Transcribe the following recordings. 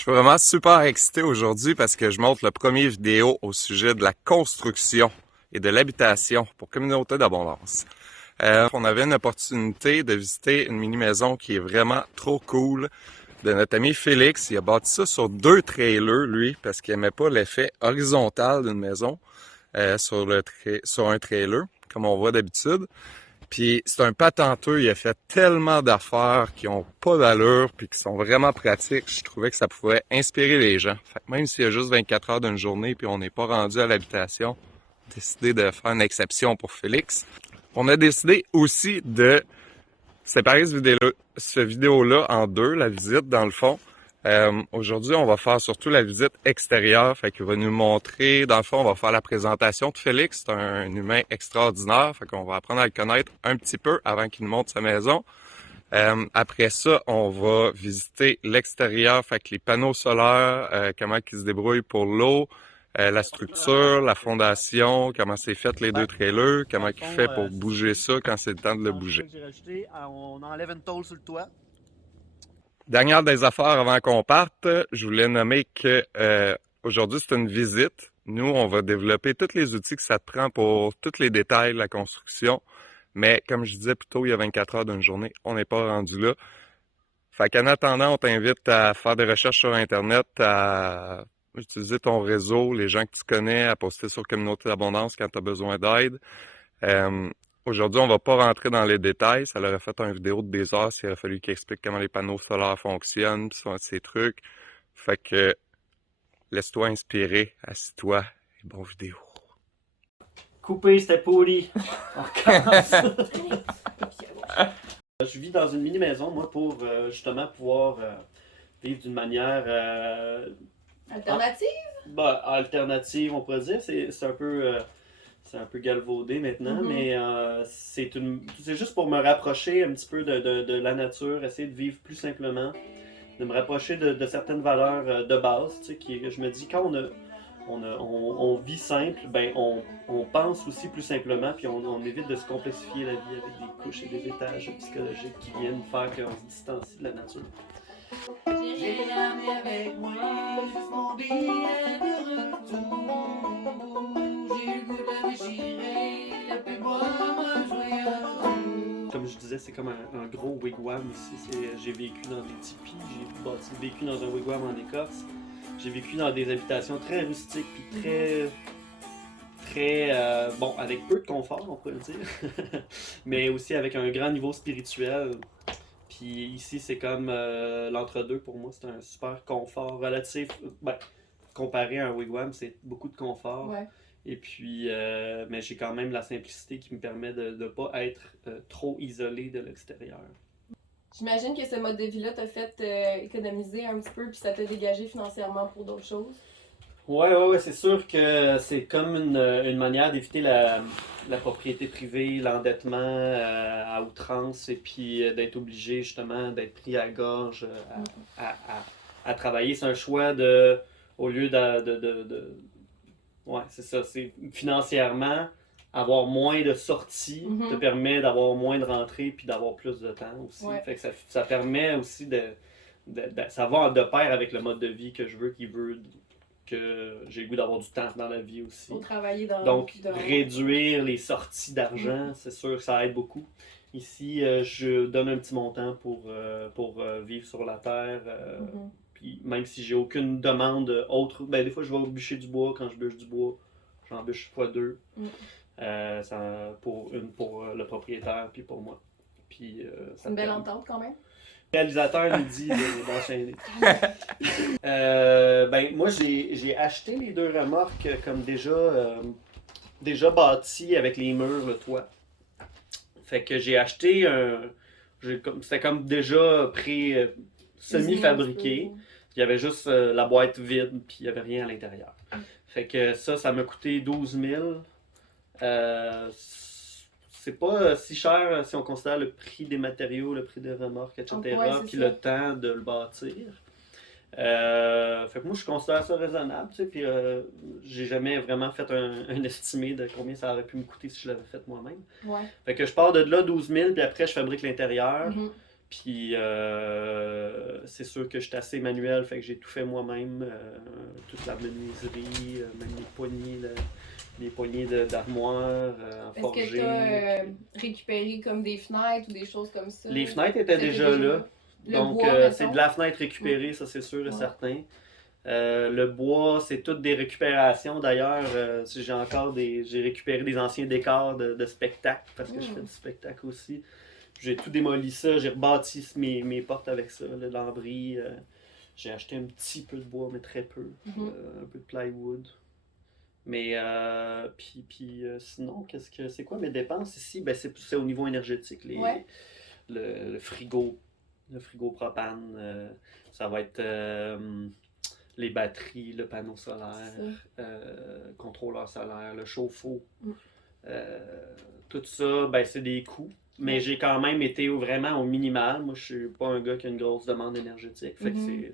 Je suis vraiment super excité aujourd'hui parce que je montre le premier vidéo au sujet de la construction et de l'habitation pour Communauté d'Abondance. On avait une opportunité de visiter une mini-maison qui est vraiment trop cool de notre ami Félix. Il a bâti ça sur 2 trailers, lui, parce qu'il aimait pas l'effet horizontal d'une maison sur un trailer, comme on voit d'habitude. Puis c'est un patenteux, il a fait tellement d'affaires qui ont pas d'allure puis qui sont vraiment pratiques. Je trouvais que ça pouvait inspirer les gens. Fait que même s'il y a juste 24 heures d'une journée puis on n'est pas rendu à l'habitation, on a décidé de faire une exception pour Félix. On a décidé aussi de séparer ce vidéo-là en deux, la visite dans le fond. Aujourd'hui, on va faire surtout la visite extérieure, fait qu'il va nous montrer, dans le fond, on va faire la présentation de Félix, c'est un humain extraordinaire, fait qu'on va apprendre à le connaître un petit peu avant qu'il nous montre sa maison. Après ça, on va visiter l'extérieur, fait que les panneaux solaires, comment ils se débrouillent pour l'eau, la structure, la fondation, comment c'est fait les 2 trailers, comment il fait pour bouger ça quand c'est le temps de le bouger. On enlève une tôle sur le toit. Dernière des affaires avant qu'on parte, je voulais nommer que aujourd'hui c'est une visite. Nous, on va développer tous les outils que ça te prend pour tous les détails de la construction. Mais comme je disais plus tôt, il y a 24 heures d'une journée, on n'est pas rendu là. Fait qu'en attendant, on t'invite à faire des recherches sur Internet, à utiliser ton réseau, les gens que tu connais, à poster sur Communauté d'Abondance quand tu as besoin d'aide. Euh, Aujourd'hui, on va pas rentrer dans les détails. Ça leur a fait une vidéo de des heures s'il aurait fallu qu'il explique comment les panneaux solaires fonctionnent, pis ces trucs. Fait que laisse-toi inspirer, assis-toi et bonne vidéo. Coupé, c'était pourri. On recommence. Je vis dans une mini-maison, moi, pour justement pouvoir vivre d'une manière Alternative? alternative, on pourrait dire. C'est un peu galvaudé maintenant, mais c'est juste pour me rapprocher un petit peu de la nature, essayer de vivre plus simplement, de me rapprocher de certaines valeurs de base. Tu sais, je me dis, quand on vit simple, ben on pense aussi plus simplement, puis on évite de se complexifier la vie avec des couches et des étages psychologiques qui viennent faire qu'on se distancie de la nature. J'ai ramené avec moi juste mon billet de retour. J'ai eu le goût de déchirer, la plus moi m'a joué un tour. Comme je disais, c'est comme un gros wigwam ici. J'ai vécu dans des tipis, j'ai vécu dans un wigwam en Écosse. J'ai vécu dans des habitations très rustiques puis très bon, avec peu de confort, on pourrait le dire, mais aussi avec un grand niveau spirituel. Puis ici, c'est comme l'entre-deux pour moi. C'est un super confort relatif. Ben, comparé à un wigwam, c'est beaucoup de confort. Ouais. Et puis, mais j'ai quand même la simplicité qui me permet de ne pas être trop isolé de l'extérieur. J'imagine que ce mode de vie-là t'a fait économiser un petit peu puis ça t'a dégagé financièrement pour d'autres choses. Ouais, c'est sûr que c'est comme une manière d'éviter la propriété privée, l'endettement à outrance et puis d'être obligé justement d'être pris à la gorge à travailler. C'est un choix au lieu ouais, c'est ça, c'est financièrement, avoir moins de sorties te permet d'avoir moins de rentrées puis d'avoir plus de temps aussi. Ouais. Fait que ça permet aussi ça va de pair avec le mode de vie que je veux, que j'ai le goût d'avoir du temps dans la vie aussi. Pour travailler dans Donc, dans... réduire les sorties d'argent, c'est sûr que ça aide beaucoup. Ici, je donne un petit montant pour vivre sur la terre. Puis même si j'ai aucune demande autre, ben des fois je vais bûcher du bois. Quand je bûche du bois, j'en bûche x2. Pour le propriétaire puis pour moi. Puis, C'est une belle entente quand même. Le réalisateur nous dit d'enchaîner. Ben moi j'ai acheté les 2 remorques comme déjà bâties avec les murs, le toit. Fait que j'ai acheté c'était comme déjà semi-fabriqué. Il y avait juste la boîte vide, puis il n'y avait rien à l'intérieur. Fait que ça m'a coûté 12 000. C'est pas si cher si on considère le prix des matériaux, le prix des remorques, etc. Puis le temps de le bâtir. Fait que moi, je considère ça raisonnable, tu sais, puis j'ai jamais vraiment fait un estimé de combien ça aurait pu me coûter si je l'avais fait moi-même. Ouais. Fait que je pars de là 12 000, puis après je fabrique l'intérieur. Puis c'est sûr que j'étais assez manuel, fait que j'ai tout fait moi-même, toute la menuiserie, même les poignées d'armoire en Est-ce forgé. que tu as récupéré comme des fenêtres ou des choses comme ça? Les fenêtres étaient C'était déjà là, Le donc bois, c'est mettons. de la fenêtre récupérée, ça c'est sûr et Ouais. certain. Le bois, c'est toutes des récupérations d'ailleurs. Si j'ai récupéré des anciens décors de spectacles parce que je fais du spectacle aussi. J'ai tout démoli ça, j'ai rebâti mes portes avec ça, le lambris. J'ai acheté un petit peu de bois, mais très peu. Un peu de plywood. Mais sinon, c'est quoi mes dépenses ici? Ben, c'est au niveau énergétique. Ouais. Le frigo propane, ça va être les batteries, le panneau solaire, contrôleur solaire, le chauffe-eau. Tout ça, ben, c'est des coûts. Mais j'ai quand même été vraiment au minimal. Moi, je suis pas un gars qui a une grosse demande énergétique. Fait que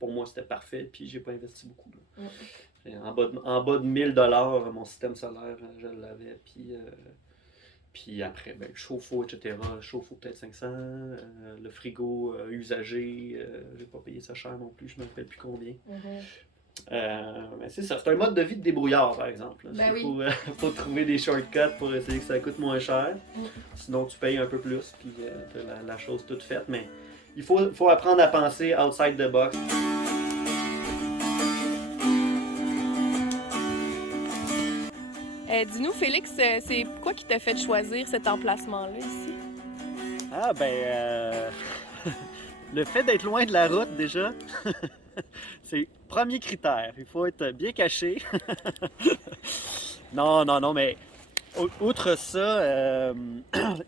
pour moi, c'était parfait. Puis j'ai pas investi beaucoup. Là. En bas de 1000$, mon système solaire, je l'avais. Puis après, ben, le chauffe-eau, etc. Le chauffe-eau peut-être 500. Le frigo usagé, j'ai pas payé ça cher non plus. Je me rappelle plus combien. Mais c'est ça, c'est un mode de vie de débrouillard par exemple. Ben oui. Faut trouver des shortcuts pour essayer que ça coûte moins cher. Sinon tu payes un peu plus puis t'as la chose toute faite. Mais il faut apprendre à penser outside the box. Dis-nous, Félix, c'est quoi qui t'a fait choisir cet emplacement-là ici? Ah ben, le fait d'être loin de la route déjà, c'est le premier critère. Il faut être bien caché. Non, mais outre ça,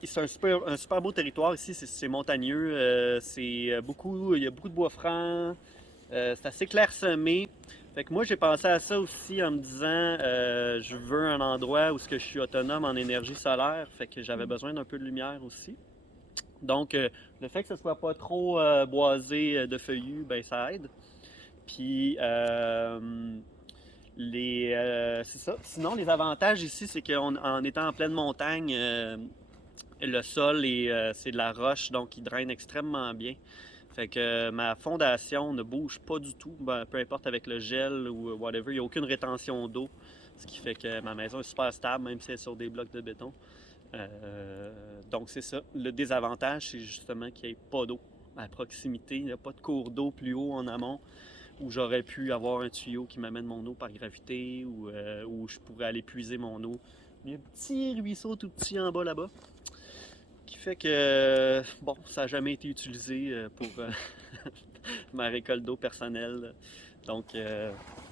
c'est un super beau territoire ici. C'est montagneux. Il y a beaucoup de bois franc. C'est assez clairsemé. Fait que moi, j'ai pensé à ça aussi en me disant je veux un endroit où je suis autonome en énergie solaire. Fait que j'avais besoin d'un peu de lumière aussi. Donc, le fait que ce soit pas trop boisé de feuillus, ben ça aide. Puis, c'est ça. Sinon, les avantages ici, c'est qu'en étant en pleine montagne, le sol c'est de la roche, donc il draine extrêmement bien. Fait que ma fondation ne bouge pas du tout, ben, peu importe avec le gel ou whatever, il n'y a aucune rétention d'eau, ce qui fait que ma maison est super stable, même si elle est sur des blocs de béton. Donc c'est ça. Le désavantage, c'est justement qu'il n'y ait pas d'eau à proximité, il n'y a pas de cours d'eau plus haut en amont où j'aurais pu avoir un tuyau qui m'amène mon eau par gravité ou où je pourrais aller puiser mon eau. Il y a un petit ruisseau tout petit en bas là-bas. Qui fait que, bon, ça n'a jamais été utilisé pour ma récolte d'eau personnelle. Donc,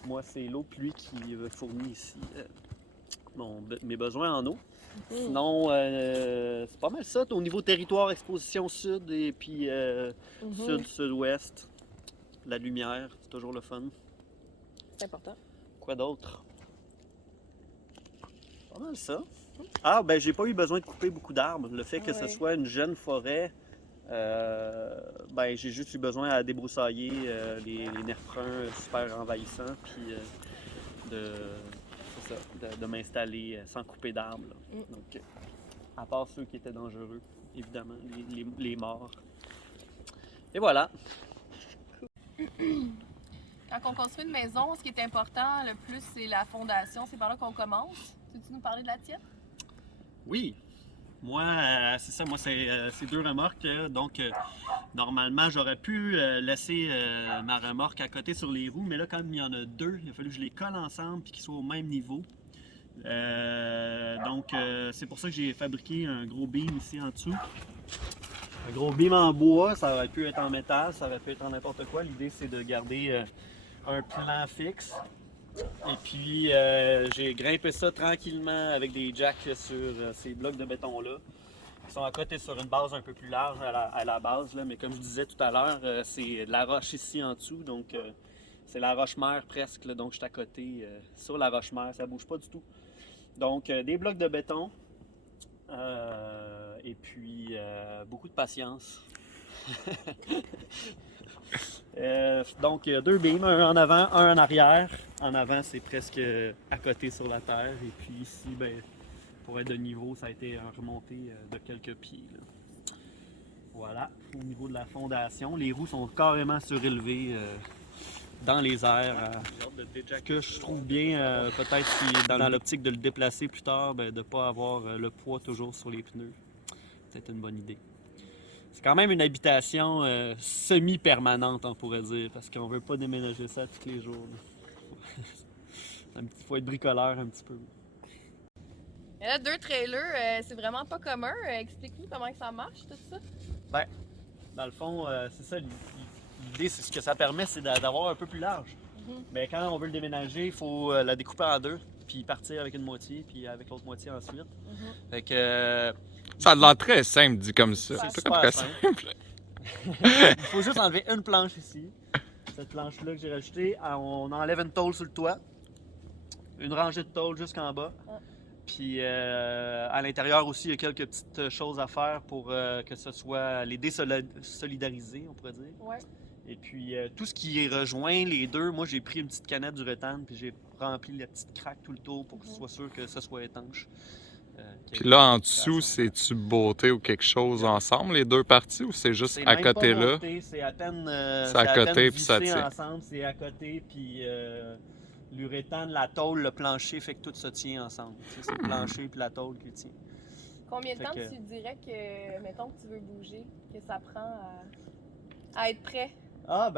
moi, c'est l'eau pluie qui fournit ici mes besoins en eau. Sinon, c'est pas mal ça. Au niveau territoire, exposition sud et puis sud-sud-ouest, la lumière, c'est toujours le fun. C'est important. Quoi d'autre? Pas mal ça. Ah, ben j'ai pas eu besoin de couper beaucoup d'arbres. Le fait que ce soit une jeune forêt, ben j'ai juste eu besoin à débroussailler les nerfs bruns super envahissants, puis de m'installer sans couper d'arbres. Donc, à part ceux qui étaient dangereux, évidemment, les morts. Et voilà. Quand on construit une maison, ce qui est important le plus, c'est la fondation. C'est par là qu'on commence. Peux-tu nous parler de la tienne? Oui. Moi, c'est ça. Moi, c'est deux remorques. Donc, normalement, j'aurais pu laisser ma remorque à côté sur les roues. Mais là, comme il y en a deux, il a fallu que je les colle ensemble et qu'ils soient au même niveau. Donc, c'est pour ça que j'ai fabriqué un gros beam ici en dessous. Un gros beam en bois, ça aurait pu être en métal, ça aurait pu être en n'importe quoi. L'idée, c'est de garder un plan fixe. Et puis, j'ai grimpé ça tranquillement avec des jacks sur ces blocs de béton-là. Ils sont à côté sur une base un peu plus large à la base, là. Mais comme je disais tout à l'heure, c'est de la roche ici en dessous. Donc, c'est la roche-mère presque. Là. Donc, je suis à côté sur la roche-mère. Ça bouge pas du tout. Donc, des blocs de béton. Et puis, beaucoup de patience. Donc, deux beams, un en avant, un en arrière. En avant, c'est presque à côté sur la terre. Et puis ici, ben, pour être de niveau, ça a été remonté de quelques pieds. Là. Voilà, au niveau de la fondation. Les roues sont carrément surélevées dans les airs. Ce que je trouve bien, peut-être si dans l'optique de le déplacer plus tard, de ne pas avoir le poids toujours sur les pneus. C'est une bonne idée. C'est quand même une habitation semi-permanente, on pourrait dire, parce qu'on ne veut pas déménager ça tous les jours. Il faut être bricoleur un petit peu. Et là, 2 trailers, c'est vraiment pas commun. Explique-nous comment que ça marche, tout ça. Dans le fond, c'est ça. L'idée, c'est ce que ça permet, c'est d'avoir un peu plus large. Mais quand on veut le déménager, il faut la découper en 2, puis partir avec une moitié, puis avec l'autre moitié ensuite. Fait que Ça a l'air très simple dit comme ça. c'est C'est super très simple. simple. Il faut juste enlever une planche ici. Cette planche-là que j'ai rajoutée, on enlève une tôle sur le toit, une rangée de tôle jusqu'en bas. Puis à l'intérieur aussi, il y a quelques petites choses à faire pour que ce soit les désolidariser, on pourrait dire. Ouais. Et puis tout ce qui rejoint les deux, moi j'ai pris une petite canette d'uréthane puis j'ai rempli la petite craque tout le tour pour que ce soit sûr que ça soit étanche. Puis là, en dessous, c'est-tu beauté ou quelque chose ensemble, les deux parties, ou c'est juste C'est à même côté pas là? monté, c'est à peine, C'est à côté, puis vissé ça tient. ensemble, c'est à côté, puis l'uréthane, la tôle, le plancher fait que tout se tient ensemble. Tu sais, c'est le plancher puis la tôle qui tient. Combien de Fait temps que- tu dirais que, mettons que tu veux bouger, que ça prend à être prêt? Ah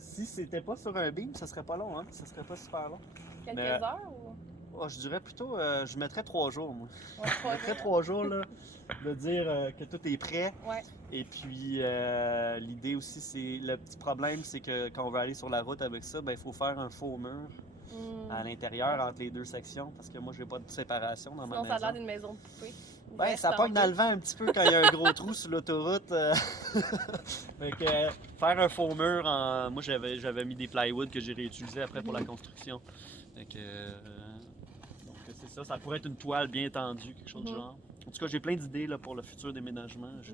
si c'était pas sur un beam, ça serait pas long, hein? Ça serait pas super long. Quelques Mais- heures ou? Oh, je dirais plutôt, je mettrais 3 jours, moi. Ouais, Je mettrais 3 jours, là, de dire que tout est prêt. Ouais. Et puis, l'idée aussi, c'est le petit problème, c'est que quand on veut aller sur la route avec ça, il faut faire un faux mur à l'intérieur entre les deux sections, parce que moi, j'ai pas de séparation dans ma Sinon, ça a l'air maison. d'une maison de poupée. Ben, ça pogne dans le vent un petit peu quand il y a un gros trou sur l'autoroute. Fait que, faire un faux mur, moi j'avais mis des plywood que j'ai réutilisés après pour la construction. Fait que, donc c'est ça, ça pourrait être une toile bien tendue, quelque chose du genre. En tout cas, j'ai plein d'idées là, pour le futur déménagement. Je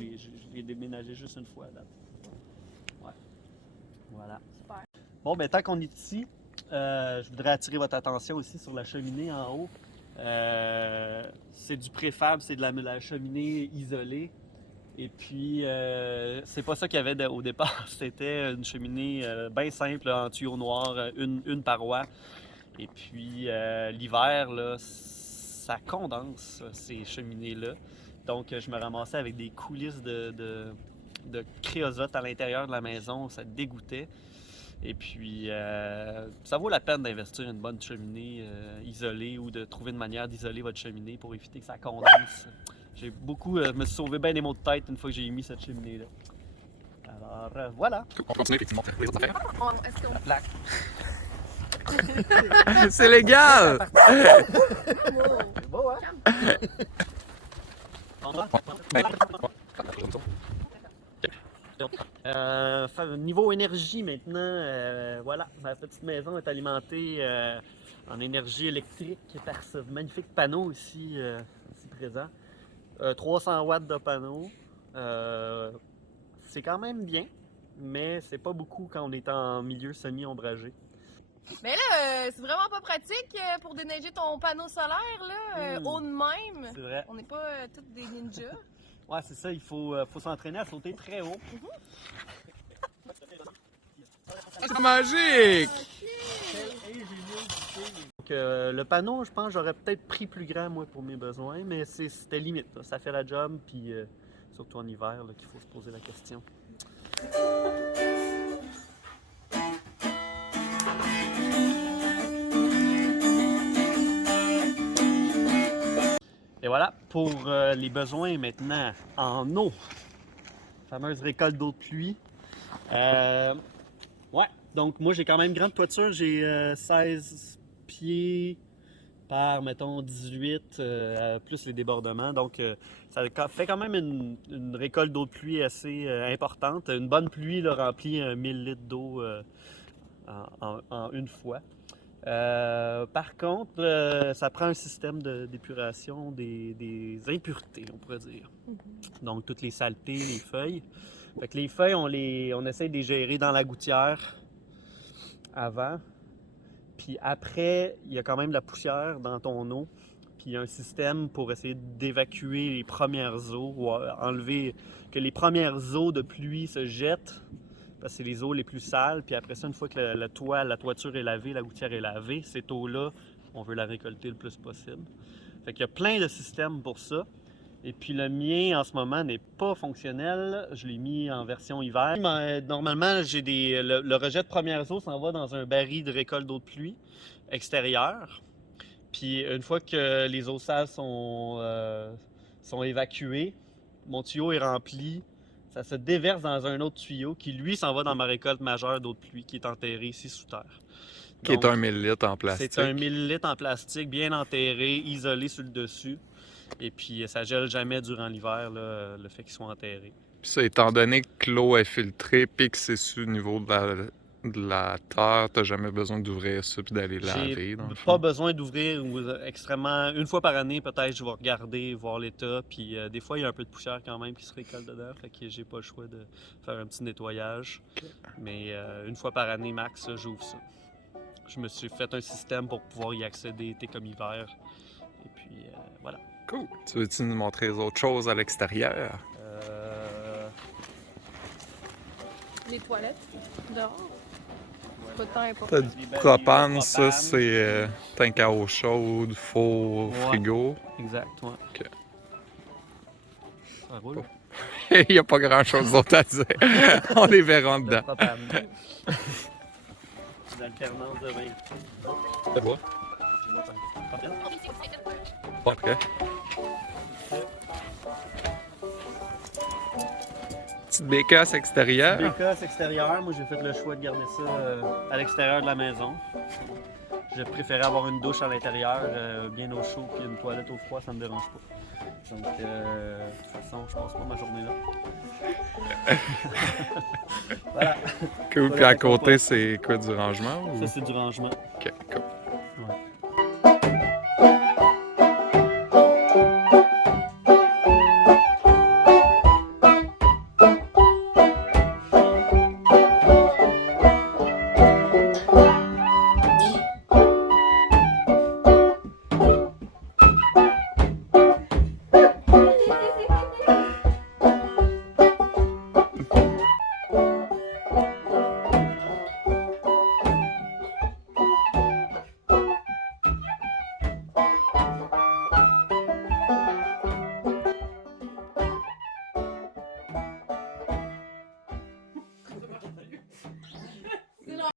l'ai déménagé juste une fois à date. Ouais. Voilà. Super. Bon, ben tant qu'on est ici, je voudrais attirer votre attention aussi sur la cheminée en haut. C'est du préfab, c'est de la cheminée isolée. Et puis, c'est pas ça qu'il y avait au départ. C'était une cheminée bien simple, en tuyau noir, une paroi. Et puis, l'hiver, là, ça condense, ces cheminées-là. Donc, je me ramassais avec des coulisses de créosote à l'intérieur de la maison. Ça dégoûtait. Et puis, ça vaut la peine d'investir une bonne cheminée isolée ou de trouver une manière d'isoler votre cheminée pour éviter que ça condense. Je me suis sauvé bien des maux de tête une fois que j'ai mis cette cheminée-là. Alors, voilà. On continue effectivement les autres affaires. Est-ce qu'on... Plaque. C'est légal! C'est beau, hein? Niveau énergie maintenant, voilà, ma petite maison est alimentée en énergie électrique par ce magnifique panneau ici présent. 300 watts de panneau, c'est quand même bien, mais c'est pas beaucoup quand on est en milieu semi-ombragé. Mais là, c'est vraiment pas pratique pour déneiger ton panneau solaire, là, haut de même. C'est vrai. On n'est pas tous des ninjas. Ouais, c'est ça, il faut s'entraîner à sauter très haut. C'est magique! Donc, le panneau, je pense, j'aurais peut-être pris plus grand, moi, pour mes besoins, mais c'était limite. Là. Ça fait la job, puis surtout en hiver, là, qu'il faut se poser la question. Et voilà, pour les besoins maintenant en eau. Fameuse récolte d'eau de pluie. Ouais, donc moi j'ai quand même grande toiture, j'ai 16 pieds par, mettons, 18, plus les débordements. Donc ça fait quand même une récolte d'eau de pluie assez importante. Une bonne pluie là, remplit 1000 litres d'eau en une fois. Par contre, ça prend un système d'épuration des impuretés, on pourrait dire. Donc, toutes les saletés, les feuilles. Fait que les feuilles, on essaie de les gérer dans la gouttière avant. Puis après, il y a quand même de la poussière dans ton eau. Puis il y a un système pour essayer d'évacuer les premières eaux ou enlever que les premières eaux de pluie se jettent. Parce que c'est les eaux les plus sales. Puis après ça, une fois que la toiture est lavée, la gouttière est lavée, cette eau-là, on veut la récolter le plus possible. Fait qu'il y a plein de systèmes pour ça. Et puis le mien, en ce moment, n'est pas fonctionnel. Je l'ai mis en version hiver. Normalement, le rejet de premières eaux s'en va dans un baril de récolte d'eau de pluie extérieur. Puis une fois que les eaux sales sont évacuées, mon tuyau est rempli. Ça se déverse dans un autre tuyau qui, lui, s'en va dans ma récolte majeure d'eau de pluie qui est enterrée ici sous terre. Qui est un 1000 litres en plastique. C'est un 1000 litres en plastique, bien enterré, isolé sur le dessus. Et puis, ça gèle jamais durant l'hiver, là, le fait qu'ils soient enterrés. Puis ça, étant donné que l'eau est filtrée puis que c'est sur le niveau de la terre, t'as jamais besoin d'ouvrir ça puis d'aller laver, J'ai dans le pas fond. besoin d'ouvrir extrêmement... Une fois par année, peut-être, je vais regarder, voir l'état. Puis des fois, il y a un peu de poussière quand même qui se récolte dedans. Fait que j'ai pas le choix de faire un petit nettoyage. Mais une fois par année, max, là, j'ouvre ça. Je me suis fait un système pour pouvoir y accéder été comme hiver. Et puis, voilà. Cool. Tu veux-tu nous montrer les autres choses à l'extérieur? Les toilettes, dehors. Pas tant important. T'as du propane, ça, c'est tank à eau chaude, four, Ouais. frigo. Exact, ouais. Ok. Ça roule. Il n'y a pas grand-chose d'autre à dire. On les verra en Le dedans. propane. L'alternance de 20. C'est bon? OK. Petite bécasse extérieure. Bécasse extérieure, moi j'ai fait le choix de garder ça à l'extérieur de la maison. Je préférais avoir une douche à l'intérieur, bien au chaud, puis une toilette au froid, ça me dérange pas. Donc, de toute façon, je passe pas ma journée là. Voilà. Cool. Puis à côté, c'est quoi, du rangement? Ou... Ça, c'est du rangement. OK, cool. Ouais.